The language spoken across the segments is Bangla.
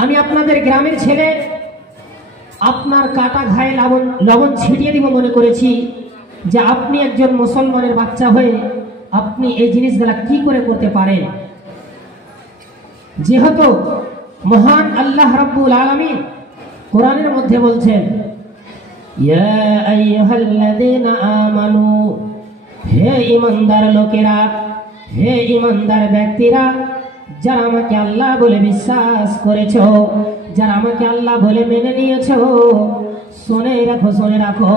আমি আপনাদের গ্রামের ছেলে, আপনার কাটা ঘায়ে লবণ ছিটিয়ে দিব মনে করেছি যে আপনি একজন মুসলমানের বাচ্চা হয়ে আপনি এই জিনিসগুলা কি করে করতে পারেন। যেহেতু মহান আল্লাহ রাব্বুল আলামিন কোরআনের মধ্যে বলছেন, ইয়া আইয়ুহাল্লাযীনা আমানু, হে ঈমানদার লোকেরা, হে ঈমানদার ব্যক্তিরা, যারা আমাকে আল্লাহ বলে বিশ্বাস করেছো, যারা আমাকে আল্লাহ বলে মেনে নিয়েছো, শুনে রাখো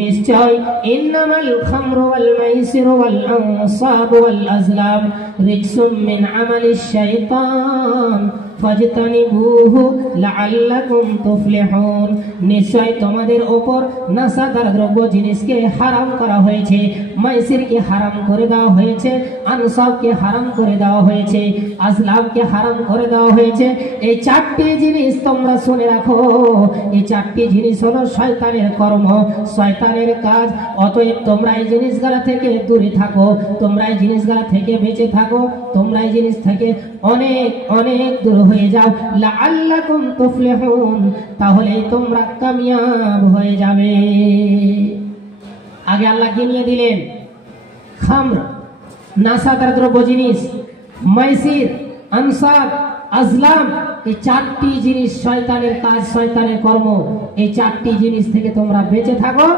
নিশ্চয় ইন্নামাল খামরু ওয়াল মাইসিরু ওয়াল আনসাবু ওয়াল আজলাম রিজসুম মিন আমালিশ শাইতান ফাজতানিবুহু লাআল্লাকুম তুফলিহুন। নিশ্চয় তোমাদের উপর নাশাদার দ্রব্য জিনিসকে হারাম করা হয়েছে, মাইসিরকে হারাম করে দেওয়া হয়েছে, আনসাবকে হারাম করে দেওয়া হয়েছে, আজলামকে হারাম করে দেওয়া হয়েছে। এই চারটি জিনিস তোমরা শুনে রাখো, এই চারটি জিনিস হলো শয়তানের কর্ম, শয়তানের কাজ। অতএব তোমরা এই জিনিসগুলা থেকে দূরে থাকো, তোমরা এই জিনিসগুলা থেকে বেঁচে থাকো, তোমরা এই জিনিস থেকে অনেক অনেক দূর হয়ে যাও। লাআল্লাকুম তুফলিহুন, তাহলে তোমরা কামিয়াব হয়ে যাবে। আগে আল্লাহ কি নিয়ে দিলেন? খামর, নাশাদার দ্রব্য জিনিস, মাইসির, আনসাব, আজলাম, এই চারটি জিনিস শয়তানের কাজ, শয়তানের কর্ম। এই চারটি জিনিস থেকে তোমরা বেঁচে থাকো,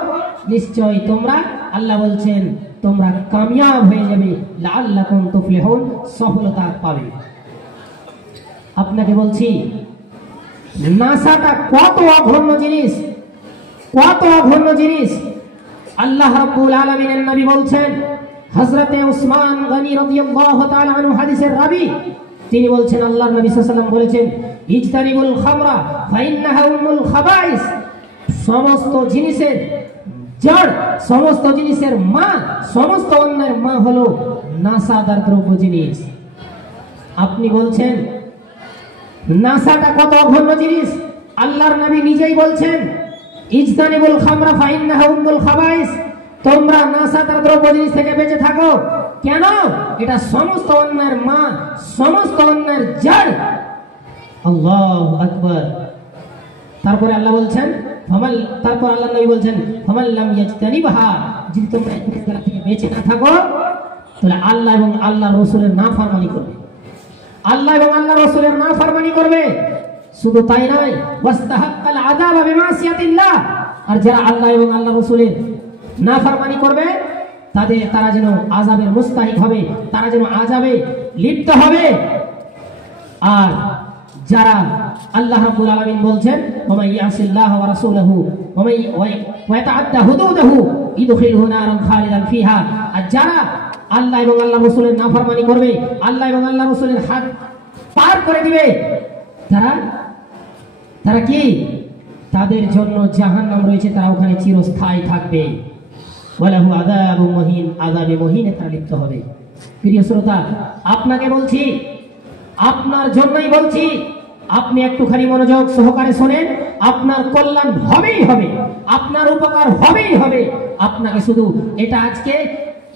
নিশ্চয় তোমরা, আল্লাহ বলছেন, তোমরা কামিয়াব হয়ে যাবে। লাআল্লাকুম তুফলিহুন, সফলতা পাবে। আপনাকে বলছি, নাসাটা কত অঘন্য জিনিস, কত অঘন্য জিনিস। আল্লাহ রাব্বুল আলামিনের নবী বলছেন, হযরতে উসমান গনি রাদিয়াল্লাহু তাআলা আনহু হাদিসের রাবী, তিনি বলছেন, আল্লাহর নবী সাল্লাল্লাহু আলাইহি ওয়াসাল্লাম বলেছেন, ইজতানিবুল খামরা ফাইন্নাহা উম্মুল খাবাইস। সমস্ত জিনিসের জড়, সমস্ত জিনিসের মা, সমস্ত অন্যের মা হলো নাশাদার দ্রব্য জিনিস। আপনি বলছেন নাশাটা কত অঘন্য জিনিস। আল্লাহর নবী নিজেই বলছেন, ইজতানিবুল খামরা ফাইন্নাহা উম্মুল খাবাইস, তোমরা নাশাদার দ্রব্য জিনিস থেকে বেঁচে থাকো। কেন? এটা সমস্ত অন্যের মা, সমস্ত অন্যের জড়। আল্লাহু আকবার। তারপরে আল্লাহ বলছেন, তারপর আল্লাহ নবী বলছেন, ফামাল্লাম ইয়াজতানিবহা, যদি তোমরা এই জিনিসগুলো থেকে বেঁচে না থাকো, তাহলে আল্লাহ এবং আল্লাহ রাসূলের নাফরমানি করবে, আল্লাহ এবং আল্লাহ রাসূলের নাফরমানি করবে। শুধু তাই নয়, ওয়াস্তাহাক্কাল আযাবা বিমাসিয়াতিল্লাহ, আর যারা আল্লাহ এবং আল্লাহ রাসূলের নাফরমানি করবে তারা যেন আযাবের মুস্তাহিক হবে, তারা যেন আযাবে লিপ্ত হবে। আর যারা, আল্লাহ রাব্বুল আলামিন বলছেন, ওয়া ইয়াসিল্লাহ ওয়া রাসূলহু ওয়া ইয়াতাআদ্দা হুদুদাহু ইদখিলহু নারান খালিদান ফিহা, আর যারা আল্লাহ এবং আল্লাহ রাসূলের নাফরমানি করবে, আল্লাহ এবং আল্লাহ রাসূলের হাদ পার করে দিবে, তারা কি? তাদের জন্য জাহান্নাম রয়েছে, তারা ওখানে চিরস্থায়ী থাকবে। ওয়ালাহু আযাবুম মুহিন, আযাবে মুহিনে তারা লিপ্ত হবে। প্রিয় শ্রোতা, আপনাকে বলছি, আপনার জন্যই বলছি, আপনি একটুখানি মনোযোগ সহকারে শোনেন, আপনার কল্যাণ হবেই হবে, আপনার উপকার হবেই হবে। আপনাকে শুধু এটা আজকে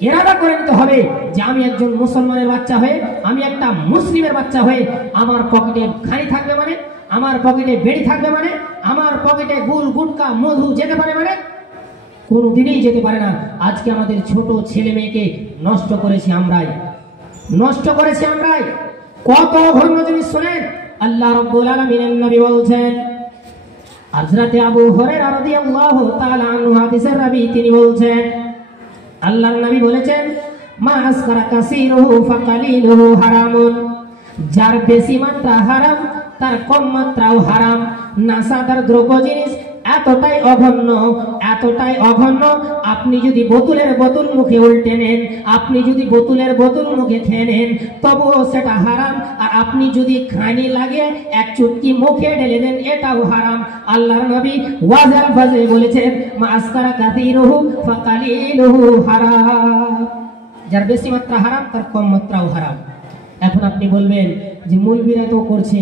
ইরাদা করে নিতে হবে যে আমি একজন মুসলমানের বাচ্চা হয়ে, আমি একটা মুসলিমের বাচ্চা হয়ে, আমার পকেটে খানি থাকবে মানে, আমার পকেটে বেড়ি থাকবে মানে, আমার পকেটে গুল গুটকা মধু যেতে পারে মানে, কোনোদিনই যেতে পারে না। আজকে আমাদের ছোট ছেলে মেয়েকে নষ্ট করেছি আমরাই, নষ্ট করেছি আমরাই। কত অঘন্য জিনিস শোনেন। আল্লাহ রাব্বুল আলামিনের নবী বলছেন, হযরতে আবু হুরায়রা রাদিয়াল্লাহু তাআলা আনহু হাদিসের রাবী, তিনি বলছেন, আল্লাহর নবী বলেছেন, মা আসকারা কাসীরুহু ফাকালিলুহু হারামুন, যার বেশি মাত্রা হারাম তার কম মাত্রাও হারাম। নাশাদার দ্রব্য জিনিস এতটাই অঘন্য, এতটাই অঘন্য, আপনি যদি বোতলের বোতল মুখে উল্টে নেন, আপনি যদি বোতলের বোতল মুখে খেয়ে নেন, তবুও সেটা হারাম। আর আপনি যদি খানি লাগে এক চুটকি মুখে ঢেলে দেন, এটাও হারাম। আল্লাহর নবী ওয়াজাল ফাজে বলেছেন, মা আসকারা কাসীরুহু ফাকালিলুহু হারাম, যার বেশি মাত্রা হারাম তার কম মাত্রাও হারাম। এখন আপনি বলবেন যে মৌলবীরা তো করছে,